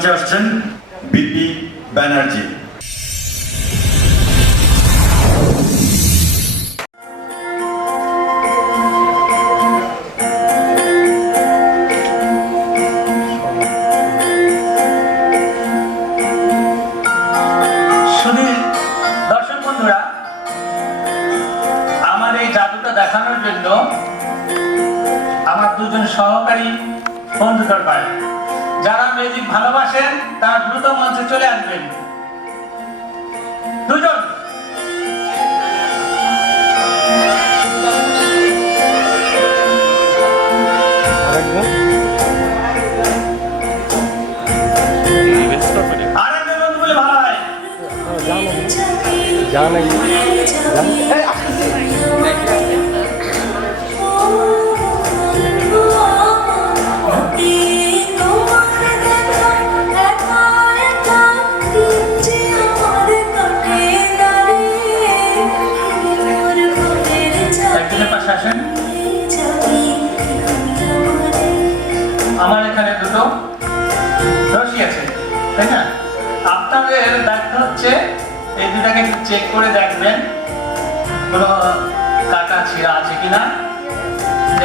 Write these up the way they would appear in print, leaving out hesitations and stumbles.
মঞ্চে আসছেন বিপি ব্যানার্জি। দর্শক বন্ধুরা, আমার এই জাদুটা দেখানোর জন্য আমার দুজন সহকারী বন্ধু দরকার। যারা মিউজিক ভালোবাসেন তারা দ্রুত মঞ্চে চলে আসবেন। দুজন। আরেকজন বন্ধু বলে ভালো হয়। আমার এখানে দুটো রশি আছে, তাই না? আপনাদের দায়িত্ব হচ্ছে এই দুটাকে একটু চেক করে দেখবেন কোনো কাটা ছিঁড়া আছে কিনা,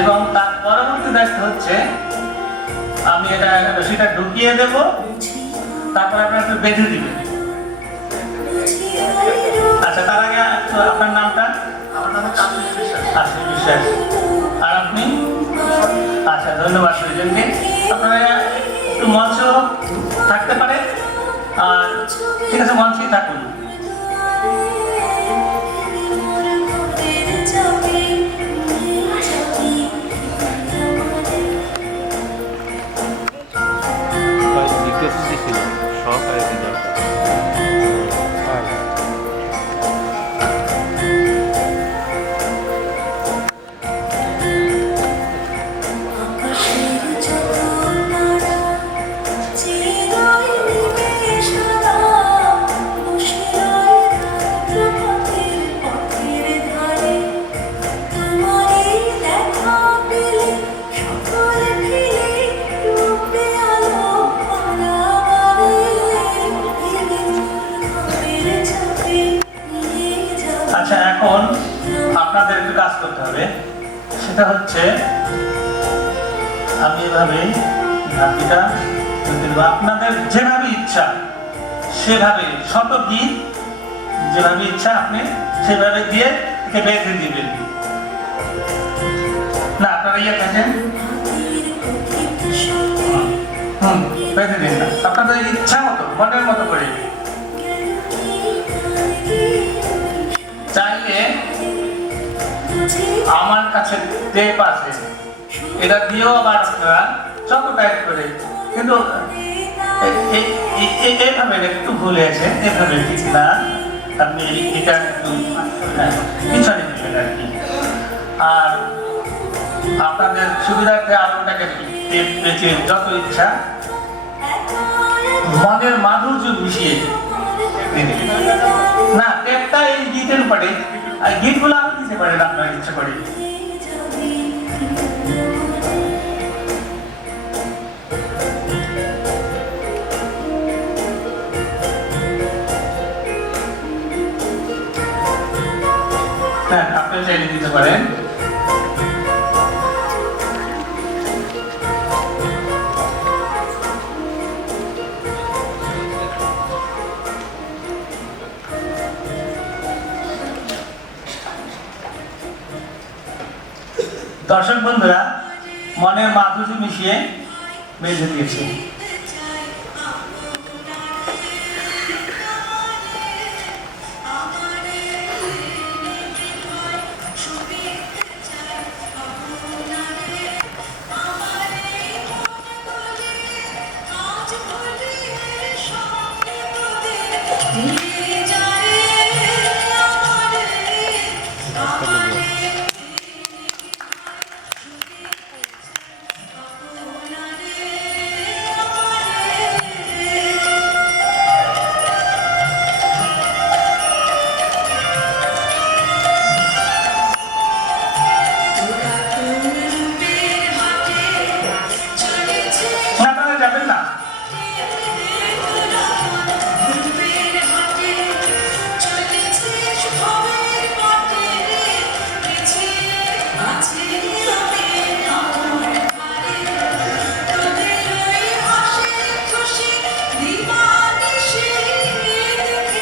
এবং তার পরবর্তী দায়িত্ব হচ্ছে আমি এটা রশিটা ঢুকিয়ে দেব, তারপর আপনারা একটু বেঁধে দিবেন। আচ্ছা, তার আগে আপনার নামটা? আমার নাম আশিস বিশ্বাস। আর আপনি? আচ্ছা, ধন্যবাদ দুজনকে। আপনারা একটু মঞ্চ থাকতে পারে, আর ঠিক আছে, মঞ্চেই থাকুন। আচ্ছা, এখন আপনাদের একটু কাজ করতে হবে। সেটা হচ্ছে আমি এভাবে ধাপিটা আপনাদের যেভাবে ইচ্ছা সেভাবে শত গীত যেভাবে ইচ্ছা আপনি সেভাবে দিয়ে বেঁধে দিবেন। না, আপনারা ইয়ে থাকেন, বেঁধে দিন না, আপনাদের ইচ্ছা মতো মনের মতো করে। চাইলে আমার কাছে টেপ আছে, এটা দিয়েও আবার আপনারা যত টাইপ করে, কিন্তু এইভাবে একটু ভুলে আছে, এভাবে ঠিক না, আপনি এটা একটু পিছনে দিবেন আর কি। আর আপনাদের সুবিধার্থে আলোটাকে টেপ পেঁচে যত ইচ্ছা মনের মাধুর্য মিশিয়ে না, টেপটা এই গীতের উপরে, আর গীতগুলো আরো দিতে পারেন আপনার ইচ্ছা করে। হ্যাঁ, আপনি চাইলে দিতে পারেন। দর্শক বন্ধুরা, মনের মাধুর্য মিশিয়ে বেঁধে দিয়েছে।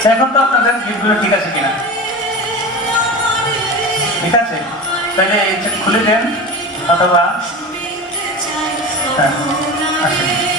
এখন তো আপনাদের গিফটগুলো ঠিক আছে কিনা? ঠিক আছে, তাহলে এই খুলে দেন অথবা হ্যাঁ আসেন।